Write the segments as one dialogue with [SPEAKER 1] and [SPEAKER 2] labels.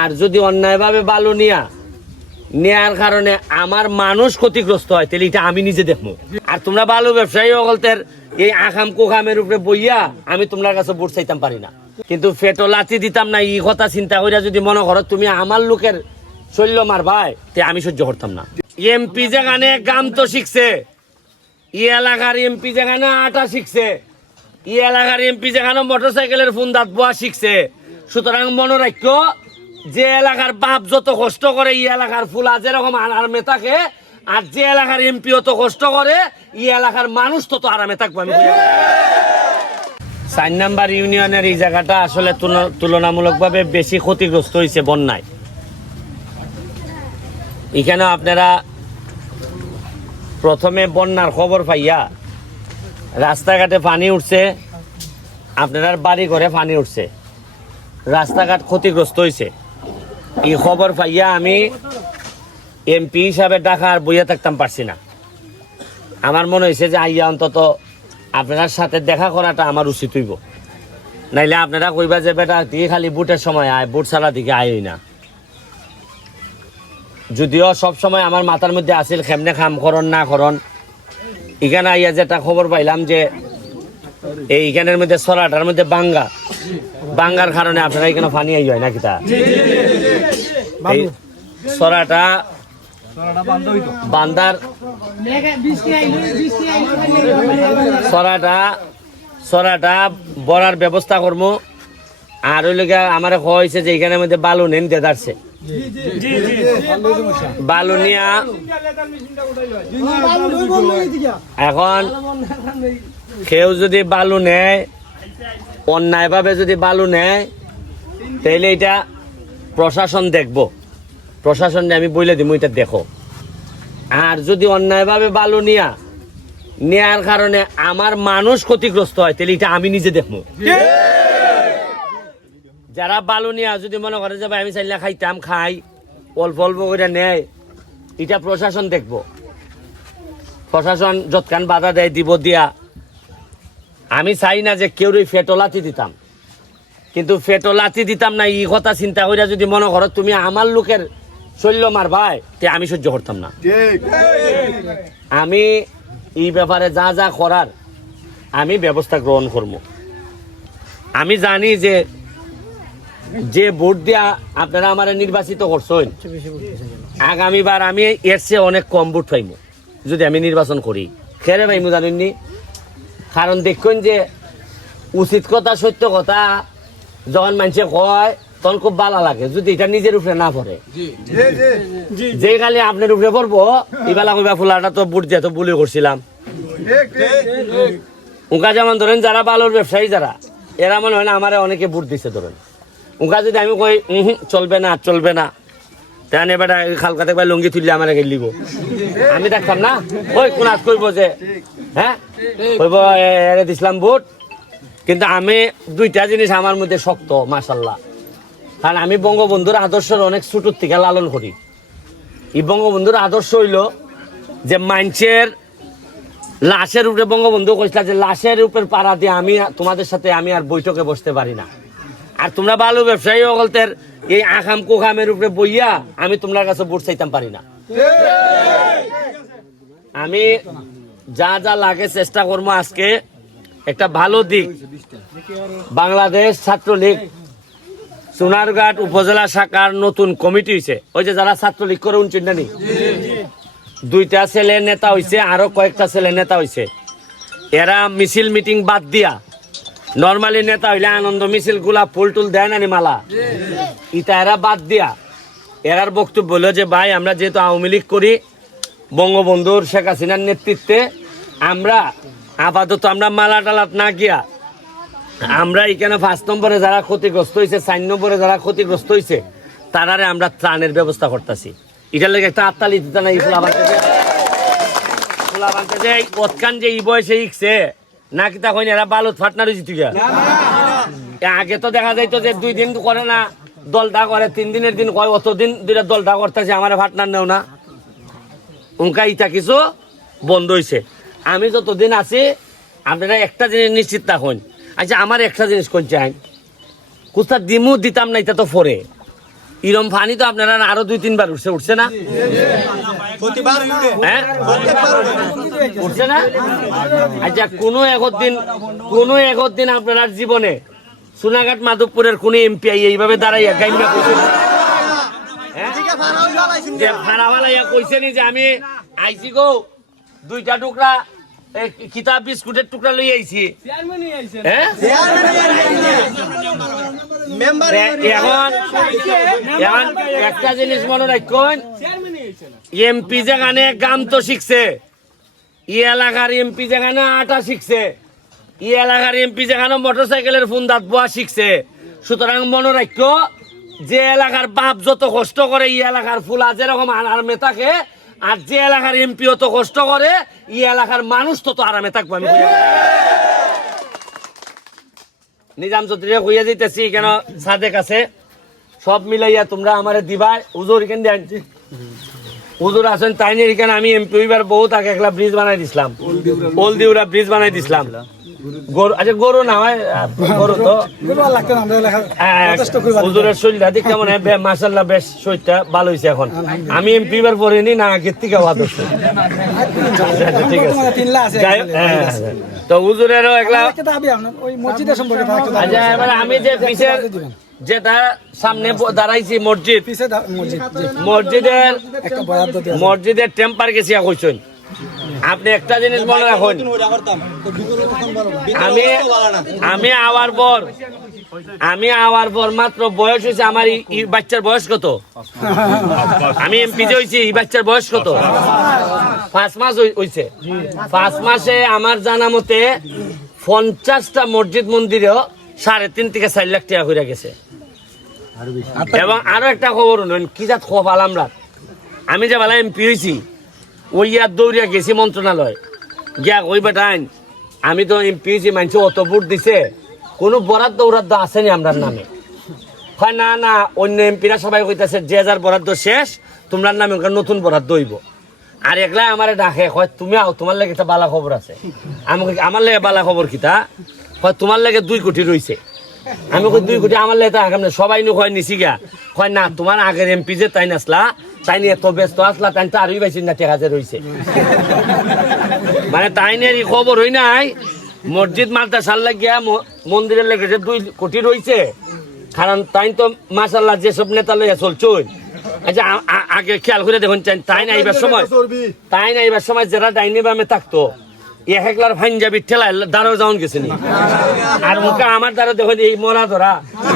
[SPEAKER 1] আর যদি অন্যায়ভাবে বালু নিয়া, নেয়ার কারণে আমার মানুষ ক্ষতিগ্রস্ত হয়, তাহলে এটা আমি নিজে দেখব। আর তোমরা বালু ব্যবসায়ী অগলতের এই আখাম কোখামের উপরে বইয়া আমি তোমার কাছে ভোট চাইতাম পারি না। কিন্তু ফেটো লাথি দিতাম না, এই কথা চিন্তা করিয়া যদি মনে করো তুমি আমার লোকের শৈল্য মার ভাই তে আমি সহ্য করতাম না। এমপি যেখানে গাম তো শিখছে ই এলাকার এমপি যেখানে আটা শিখছে ই এলাকার এমপি যেখানে মোটর সাইকেলের ফোন দাঁত বোয়া শিখছে, সুতরাং মনে রাখো যে এলাকার বাপ যত কষ্ট করে ই এলাকার ফুলা যেরকম আরামে থাকে আর যে এলাকার এমপি অত কষ্ট করে ই এলাকার মানুষ তত আরামে থাকব আমি। চার নাম্বার ইউনিয়নের এই জায়গাটা আসলে তুল- তুলনামূলকভাবে বেশি ক্ষতিগ্রস্ত হয়েছে বন্যায়। এখানে আপনারা প্রথমে বন্যার খবর পাইয়া রাস্তাঘাটে পানি উঠছে আপনার বাড়ি ঘরে পানি উঠছে। রাস্তাঘাট ক্ষতিগ্রস্ত হয়েছে। এই খবর পাইয়া আমি এমপি হিসাবে ডাকা আর বইয়া থাকতাম পারছি না। আমার মনে হয়েছে যে আইয়া অন্তত আপনার সাথে দেখা করাটা আমার উচিত হইব। নাইলে আপনারা কইবা যে, বেটা দিয়ে খালি বুটের সময় আয় বুট ছাড়া দিকে আয়ই না। যদিও সব সময় আমার মাথার মধ্যে আছিল, কেমনে খাম করন, না করন? এখানে আইয়া যেটা খবর পাইলাম যে এইখানের মধ্যে সরাটার মধ্যে বাঙ্গা। বাঙ্গার কারণে আপনারা এখানে পানি আই হয় নাকি তা? এই সরাটা বান্দার সরাটা সরাটা বড়ার ব্যবস্থা করব আর ওই লোক আমার হয়েছে যে এখানের মধ্যে বালু নেন দেদারছে বালু নিয়া। এখন কেউ যদি বালু নেয়, অন্যায়ভাবে যদি বালু নেয় তাহলে এটা প্রশাসন দেখব। প্রশাসন আমি বলে দিব এটা দেখো। আর যদি অন্যায়ভাবে বালু নিয়া, নেয়ার কারণে আমার মানুষ ক্ষতিগ্রস্ত হয় তাহলে এটা আমি নিজে দেখব। যারা বালু নিয়া যদি মনে করে যে, ভাই, আমি চাইলে খাইতাম, খাই, অল্প অল্প করে নেয়, এটা প্রশাসন দেখব। প্রশাসন যৎকান বাধা দেয়, দিব দিয়া। আমি চাই না যে কেউ ফেটলাতি দিতাম। কিন্তু ফেটলাতি দিতাম না এই কথা চিন্তা করিয়া যদি মনে করো তুমি আমার লোকের শৈল্য মার ভাই তে আমি সহ্য করতাম না। আমি এই ব্যাপারে যা যা করার আমি ব্যবস্থা গ্রহণ করব আমি জানি যে যে ভোট দিয়া আপনারা আমার নির্বাচিত করছেন আগামীবার আমি এর চেয়ে অনেক কম ভোট পাইব যদি আমি নির্বাচন করি। খেরে পাইমু জানেননি কারণ দেখুন যে উচিত কথা সত্য কথা যখন মানুষে কয় তখন খুব ভালো লাগে। যদি এটা নিজের উপরে না পড়ে। যে খালি আপনার উপরে পড়ব ইবেলা কইবা ফুলাটা তো বুট দিয়ে তো বুলি করছিলাম। উনকা যেমন ধরেন যারা বালুর ব্যবসায়ী যারা এরা মনে হয় না আমার অনেকে বুট দিছে ধরেন। উনকা যদি আমি কই উহু, চলবে না চলবে না তেন এবার খালকা থেকে লুঙ্গি তুললে আমার গেলিব আমি দেখতাম না? ওই কোন আজ কইব যে হ্যাঁ? কইব এরে দিছিলাম বুট। কিন্তু আমি দুইটা জিনিস আমার মধ্যে শক্ত মাসাল্লাহ কারণ আমি বঙ্গবন্ধুর আদর্শের অনেক ছোটোর থেকে লালন করি। এই বঙ্গবন্ধুর আদর্শ হইল যে মানুষের লাশের উপরে বঙ্গবন্ধু কইছিল যে লাশের উপর পাড়া দিয়ে আমি, তোমাদের সাথে আমি আর বৈঠকে বসতে পারি না। আর তোমরা ভালো ব্যবসায়ী অগলতের এই আখাম কোখামের উপরে বইয়া আমি তোমার কাছে ভোট চাইতাম পারি না। আমি যা যা লাগে চেষ্টা করব আজকে। একটা ভালো দিক। বাংলাদেশ ছাত্রলীগ সোনারঘাট উপজেলা শাখার নতুন কমিটি হয়েছে ওই যে যারা ছাত্রলীগ করে উনছেন না দুইটা ছেলে নেতা হইছে, আরও কয়েকটা ছেলে নেতা হইছে। এরা মিছিল মিটিং বাদ দিয়া নর্মালি নেতা হইলে আনন্দ মিছিলগুলা ফুল টুল দেয় নি মালা? ইটা এরা বাদ দিয়া। এরার বক্তব্য হলো যে, ভাই, আমরা যেহেতু আওয়ামী লীগ করি, বঙ্গবন্ধুর শেখ হাসিনার নেতৃত্বে আমরা আপাতত আমরা মালা টালাত না গিয়া আমরা এখানে পাঁচ নম্বরে যারা ক্ষতিগ্রস্ত হয়েছে চার নম্বরে যারা ক্ষতিগ্রস্ত হয়েছে তারারে আমরা ত্রাণের ব্যবস্থা করতেছি। এটার লেগে একটা আত্মালি দিতে নাই ফুলাবানকে যে এই বয়সে ইকছে নাকি তখন এরা বালত ফাটনা রয়েছে তুই আগে তো দেখা যাইতো যে দুই দিন তো করে না দলটা করে তিন দিনের দিন কয় অত দিন দুইটা দলটা করতেছে আমার ফাটনার নেও না। উনকা ইটা কিছু বন্ধ হয়েছে আমি যতদিন আছি আপনারা একটা জিনিস নিশ্চিত থাকুন আচ্ছা আমার একটা জিনিস কোন চাই। কোথা দিমু দিতাম না এটা তো ফরে ইরম ফানি তো আপনারা আরও দুই তিনবার উঠছে উঠছে না? হ্যাঁ? উঠছে না? আচ্ছা কোনো একদিন কোনো একদিন আপনার জীবনে সোনাঘাট মাধবপুরের কোন এমপি এইভাবে দাঁড়াইয়া গাইমা কইছে না? হ্যাঁ? যে ভাড়াওয়ালাইয়া কইছে নি যে আমি আইছি গো দুইটা টুকরা কিতাব বিস্কুটের টুকরা লই আইছি। হ্যাঁ? এখন এখন একটা জিনিস মনে রাখুন এমপি যেখানে গাম তো শিখছে ই এলাকার এমপি যেখানে আটা শিখছে ই এলাকার এমপি যেখানে মোটর সাইকেলের ফোন দাঁত বোয়া শিখছে। সুতরাং মনে রাখো যে এলাকার বাপ যত কষ্ট করে ই এলাকার ফুলা যেরকম আরামে থাকে আর যে এলাকার এমপি অত কষ্ট করে ই এলাকার মানুষ তত আরামে থাকব আমি। নিজাম চৌধুরী হইয়া দিতেছি কেন সাদেক আছে? সব মিলাইয়া তোমরা আমারে দিবা। উজুর কেন দেন? হুজুর আছেন তাই নিয়ে এখানে আমি এমপি হইবার বহুত আগে একলা ব্রিজ বানাই দিছিলাম। ওল দিউরা ব্রিজ বানাই দিছিলাম। গরু আচ্ছা গরু না হয় গরু তো। হুজুরের শরীরটা কেমন মাসাল্লাহ বেশ শরীরটা ভালো হয়েছে এখন। আমি এমপি বার না আগের থেকে হওয়া আচ্ছা, ঠিক আছে। হ্যাঁ, হ্যাঁ। তো হুজুরেরও একলা আচ্ছা এবার আমি যে পিছের যেটা সামনে দাঁড়াইছি মসজিদ। মসজিদের মসজিদের টেম্পার গেছি আপনি একটা জিনিস মনে রাখুন। আমি আমি আওয়ার পর আমি আওয়ার পর মাত্র বয়স হয়েছে আমার বাচ্চার বয়স কত? আমি এমপি যে হয়েছি এই বাচ্চার বয়স কত? পাঁচ মাস হইছে। পাঁচ মাসে আমার জানা মতে পঞ্চাশটা মসজিদ মন্দিরেও সাড়ে তিন থেকে চার লাখ টাকা করে গেছে। এবং আরও একটা খবর শুনুন কি জাত খবর রাত আমি যে বেলা এমপি হয়েছি ওই ইয়ার দৌড়িয়া গেছি মন্ত্রণালয় গিয়া ওই বেটাইন আমি তো এমপি হয়েছি মানুষ অত ভোট দিছে কোনো বরাদ্দ বরাদ্দ আসেনি আমরার নামে? হয় না না অন্য এমপিরা সবাই কইতাছে যে যার বরাদ্দ শেষ তোমরা নামে নতুন বরাদ্দ হইব আর একলা আমারে ডাকে হয় তুমি আও তোমার লাগে একটা বালা খবর আছে। আমি কই, আমার লাগে বালা খবর কিতা? হয় তোমার লাগে দুই কোটি রইছে আমি কই দুই কোটি আমার লাগে তো আগাম সবাই নো কয় নিছি গা হয় না তোমার আগের এমপি যে তাই নাসলা তাই নিয়ে এত ব্যস্ত আসলা তাই তো আরই পাইছি না টেকা যে রইছে মানে তাই নিয়ে খবর হই নাই মসজিদ মালটা মাদ্রাসার লাগিয়া মন্দিরের লেগে যে দুই কোটি রইছে কারণ তাই তো মাসাল্লাহ যেসব নেতা লইয়া চলছুন আচ্ছা আগে খেয়াল করে দেখুন তাই না এইবার সময় তাই না এইবার সময় যারা ডাইনি বামে থাকতো এক একলার পাঞ্জাবি ঠেলায় দ্বারও যাওন গেছে নি আর মুখে আমার দ্বারা দেখুন এই মরা ধরা।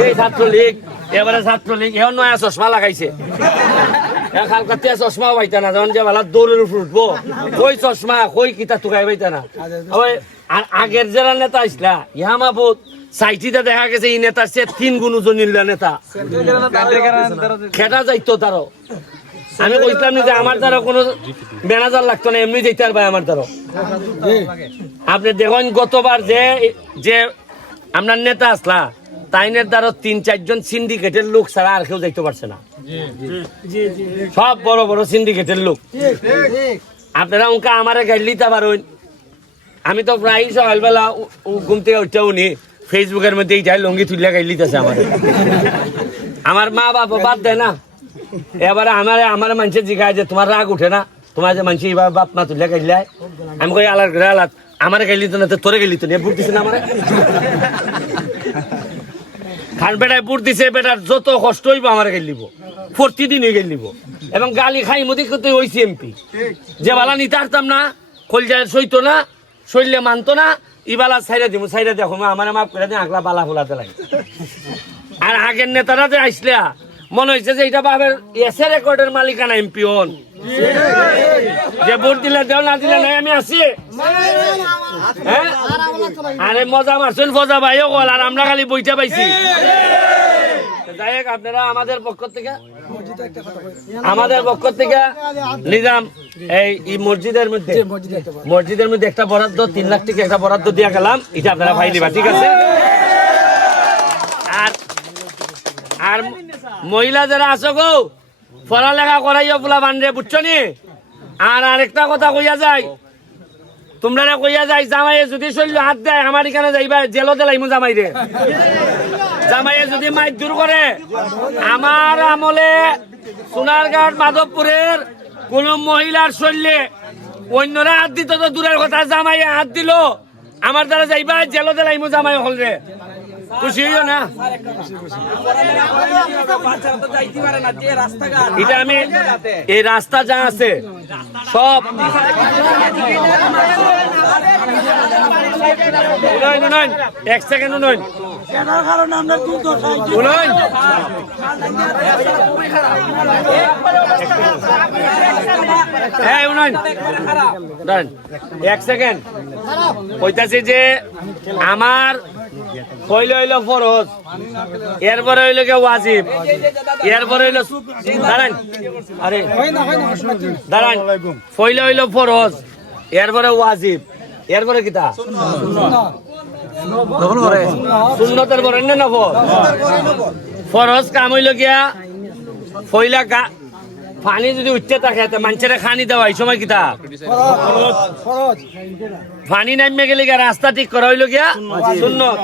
[SPEAKER 1] এই ছাত্রলীগ, এবারে ছাত্রলীগ, এও নয়া চশমা লাগাইছে। কালকাতে চশমা পাইতা না যখন যে বেলা দৌড়ের উপর উঠবো। চশমা, কই কিতা টুকাই পাইতা না। আর আগের যারা নেতা আসলা ইহা মাহবুদ সাইটিতে দেখা গেছে এই নেতার সে তিন গুণ ওজন নেতা। খেটা যাইতো তারও। আমি কইতাম যে আমার দ্বারা কোনো ম্যানেজার লাগতো না এমনি যেতে পারবে আমার দ্বারা। আপনি দেখুন গতবার যে যে আপনার নেতা আসলা তাইনের দ্বারা তিন চারজন সিন্ডিকেটের লোক ছাড়া আর কেউ যাইতে পারছে না। সব বড় বড় সিন্ডিকেটের লোক। আপনারা উনকা আমারে গাইড লিতে পারেন আমি তো প্রায় সকালবেলা ঘুম থেকে উঠতে উনি ফেসবুকের মধ্যে এইটাই লঙ্গি তুলিয়া গাইড লিতেছে আমার। আমার মা বাবা বাদ দেয় না। এবারে আমার আমার মানুষে জিগায় যে তোমার রাগ উঠে না। তোমার যে মানুষ এইভাবে বাপ মা তুলিয়া গাইলাই আমি কই আলার ঘরে আলাদ আমার গাইলি তো না, তো তোরে গাইলি তো না বুট দিছে না আমার? খান বেটায় বুট দিছে, বেটার যত কষ্ট হইব আমার গাইলিব প্রতিদিন হয়ে গাইলিব এবং গালি খাই মধ্যে কত হইছি এমপি যে বালা নিতে পারতাম না, কলজায় সইতো না শৈলে মানতো না ইবালা সাইরা দিব সাইরা দেখো আমার মাফ করে দিন আগলা বালা ফোলাতে লাগে। আর আগের নেতারা যে আসলা মনে হয়েছে যে এটা ভাবে এসে রেকর্ডের মালিকানা এমপি হন। যে ভোট দিলে দেও না দিলে নাই আমি আছি। হ্যাঁ? আরে মজা মারছেন ফজা ভাইও কল আর আমরা খালি বইটা পাইছি। তো যাই হোক আপনারা আমাদের পক্ষ থেকে আমাদের পক্ষ থেকে নিজাম এই মসজিদের মধ্যে মসজিদের মধ্যে একটা বরাদ্দ তিন লাখ টাকা একটা বরাদ্দ দিয়া গেলাম। এটা আপনারা ভাই দিবা ঠিক আছে আর আর মহিলা যারা আছো গো, পড়ালেখা করাইও পোলা বান্ধে বুঝছ নি? আর আরেকটা কথা কইয়া যায় তোমরা কইয়া যায় জামাই যদি শরীর হাত দেয়, আমার এখানে যাইবা জেলো দেলাইমু জামাই রে জামাইয়ে যদি মাইক দূর করে, আমার আমলে সোনারঘাট মাধবপুরের কোন মহিলার শরীরে অন্যরা হাত দিত তো দূরের কথা, জামাইয়ে হাত দিল, আমার দ্বারা যাইবা জেলো দিলাইমু জামাই হল রে খুশি না? এই রাস্তা যা আছে, সব এক সেকেন্ড উনয়ন হ্যাঁ এক সেকেন্ড কইতাছি যে আমার পয়লে হইল ফরজ। এরপরে হইল কে ওয়াজিব। এরপরে হইল দাঁড়ান। আরে, দাঁড়ান। পয়লে হইল ফরজ। এরপরে ওয়াজিব। এরপরে কিতা? সুন্নতের পরে। না নফল। ফরজ কাম হইল গিয়া, ফইলা পানি যদি উঠতে থাকে মানুষের খানি দেওয়া এই সময় কিতা? পানি নামে গেলে গিয়া রাস্তা ঠিক করা হইল গিয়া সুন্নত।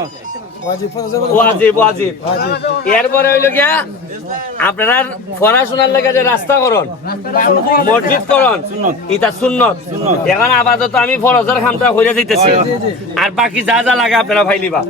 [SPEAKER 1] ওয়াজিব ওয়াজিব এরপরে হইল গিয়া আপনারা পড়াশোনার লেগে যে রাস্তা করন মসজিদ করন ইটা সুন্নত। এখন আপাতত আমি ফরজের খামটা হইয়া যাইতেছি। আর বাকি যা যা লাগে আপনারা ফাইলিবা।